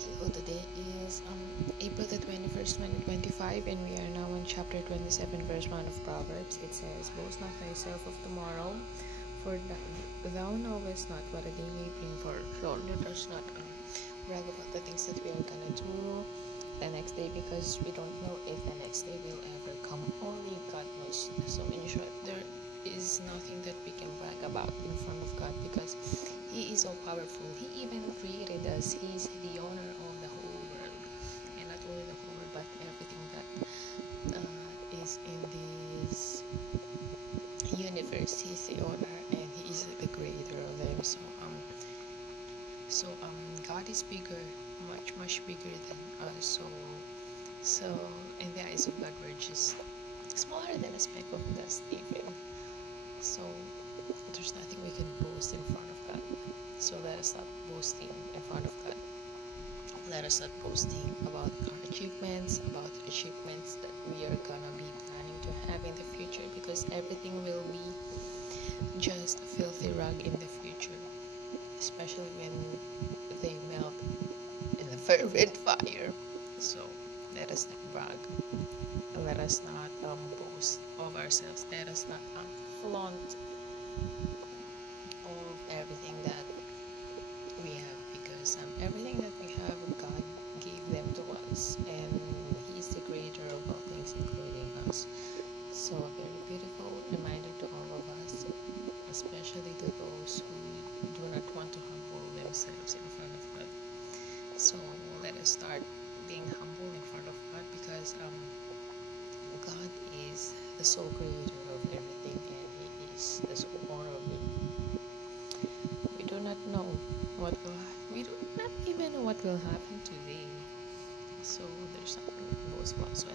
Hello, today is April the 21st, 2025, and we are now on chapter 27, verse 1 of Proverbs. It says, "Boast not thyself of tomorrow, for thou knowest not what a day may bring forth." So let us not brag about the things that we are gonna do the next day, because we don't know if the next day will ever come. Only God knows. So in short, there is nothing that we can brag about in front of God, because He is so powerful. He even created us. He is the owner of the whole world, and not only the whole world, but everything that is in this universe. He's the owner, and He is the creator of them. So God is bigger, much bigger than us. So in the eyes of God, we're just smaller than a speck of dust even. So there's nothing we can boast in front of God. So let us stop boasting in front of God. Let us not boasting about our achievements, that we are gonna be planning to have in the future, because everything will be just a filthy rag in the future, especially when they melt in the fervent fire. So let us not brag. Let us not boast of ourselves. Let us not flaunt of everything that we have, because everything that we have, God gave them to us, and He is the creator of all things, including us. So a very beautiful reminder to all of us, especially to those who do not want to humble themselves in front of God. So let us start being humble in front of God, because God is the sole creator of everything, and He is the sole owner of it. We do not know what will happen. We do not even know what will happen today. So there's nothing to boast about. So